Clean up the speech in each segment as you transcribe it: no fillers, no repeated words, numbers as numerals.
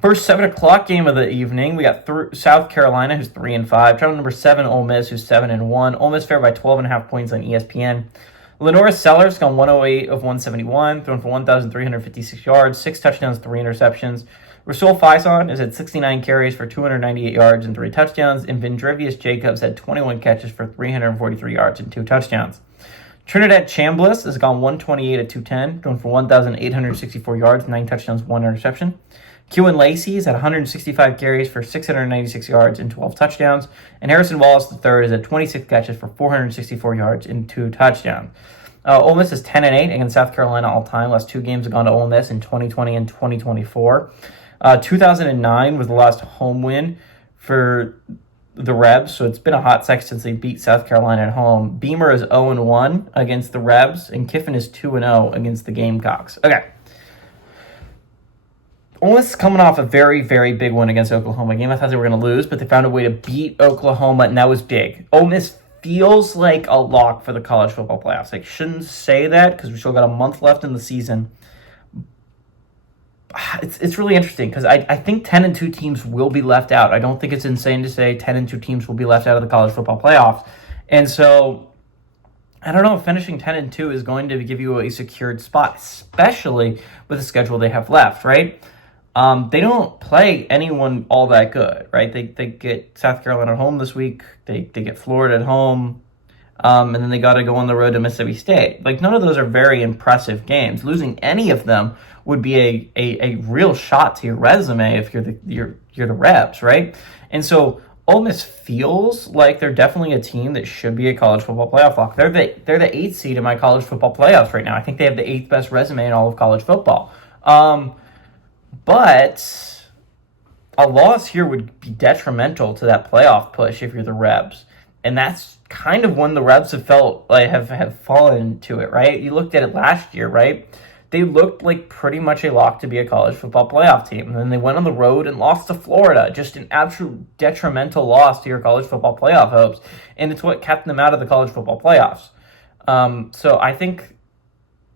First 7 o'clock game of the evening, we got South Carolina, who's 3-5. Travel number 7, Ole Miss, who's 7-1. Ole Miss favored by 12.5 points on ESPN. Lenora Sellers gone 108 of 171, thrown for 1,356 yards, 6 touchdowns, 3 interceptions. Rasul Faison is at 69 carries for 298 yards and 3 touchdowns, and Vendrivius Jacobs had 21 catches for 343 yards and 2 touchdowns. Trinidad Chambliss has gone 128 at 210, thrown for 1,864 yards, 9 touchdowns, 1 interception. Kewen Lacey is at 165 carries for 696 yards and 12 touchdowns. And Harrison Wallace III is at 26 catches for 464 yards and 2 touchdowns. Ole Miss is 10-8 against South Carolina all time. Last 2 games have gone to Ole Miss in 2020 and 2024. 2009 was the last home win for the Rebs, so it's been a hot sec since they beat South Carolina at home. Beamer is 0-1 against the Rebs, and Kiffin is 2-0 against the Gamecocks. Okay. Ole Miss is coming off a very, very big win against Oklahoma. A game I thought they were going to lose, but they found a way to beat Oklahoma, and that was big. Ole Miss feels like a lock for the college football playoffs. I shouldn't say that because we still got a month left in the season. It's really interesting because I think 10-2 teams will be left out. I don't think it's insane to say 10-2 teams will be left out of the college football playoffs. And so I don't know if finishing 10-2 is going to give you a secured spot, especially with the schedule they have left, right? They don't play anyone all that good, right? They get South Carolina at home this week. They get Florida at home. And then they got to go on the road to Mississippi State. Like, none of those are very impressive games. Losing any of them would be a real shot to your resume if you're the Rebs, right? And so Ole Miss feels like they're definitely a team that should be a college football playoff lock. They're the 8th seed in my college football playoffs right now. I think they have the 8th best resume in all of college football. But a loss here would be detrimental to that playoff push if you're the Rebs. And that's kind of when the Rebs have felt like have fallen to it, right? You looked at it last year, right? They looked like pretty much a lock to be a college football playoff team. And then they went on the road and lost to Florida. Just an absolute detrimental loss to your college football playoff hopes. And it's what kept them out of the college football playoffs. So I think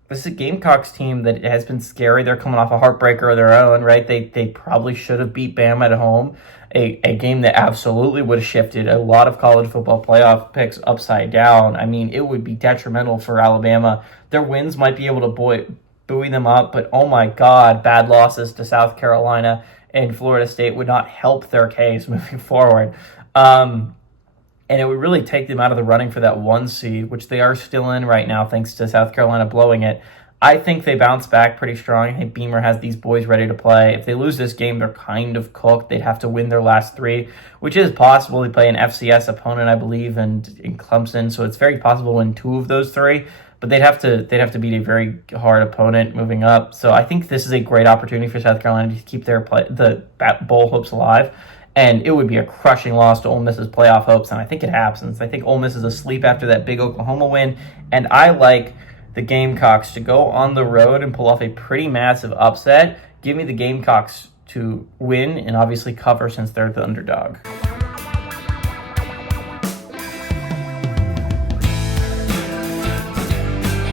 this is a Gamecocks team that has been scary. They're coming off a heartbreaker of their own, right? They probably should have beat Bama at home, a game that absolutely would have shifted a lot of college football playoff picks upside down. I mean, it would be detrimental for Alabama. Their wins might be able to buoy them up, but oh my God, bad losses to South Carolina and Florida State would not help their case moving forward. And it would really take them out of the running for that 1 seed, which they are still in right now thanks to South Carolina blowing it. I think they bounce back pretty strong. I think Beamer has these boys ready to play. If they lose this game, they're kind of cooked. They'd have to win their last 3, which is possible. They play an FCS opponent, I believe, and in Clemson, so it's very possible to win 2 of those 3. But they'd have to beat a very hard opponent moving up. So I think this is a great opportunity for South Carolina to keep the bowl hopes alive. And it would be a crushing loss to Ole Miss's playoff hopes, and I think it happens. I think Ole Miss is asleep after that big Oklahoma win, and I like the Gamecocks to go on the road and pull off a pretty massive upset. Give me the Gamecocks to win and obviously cover since they're the underdog.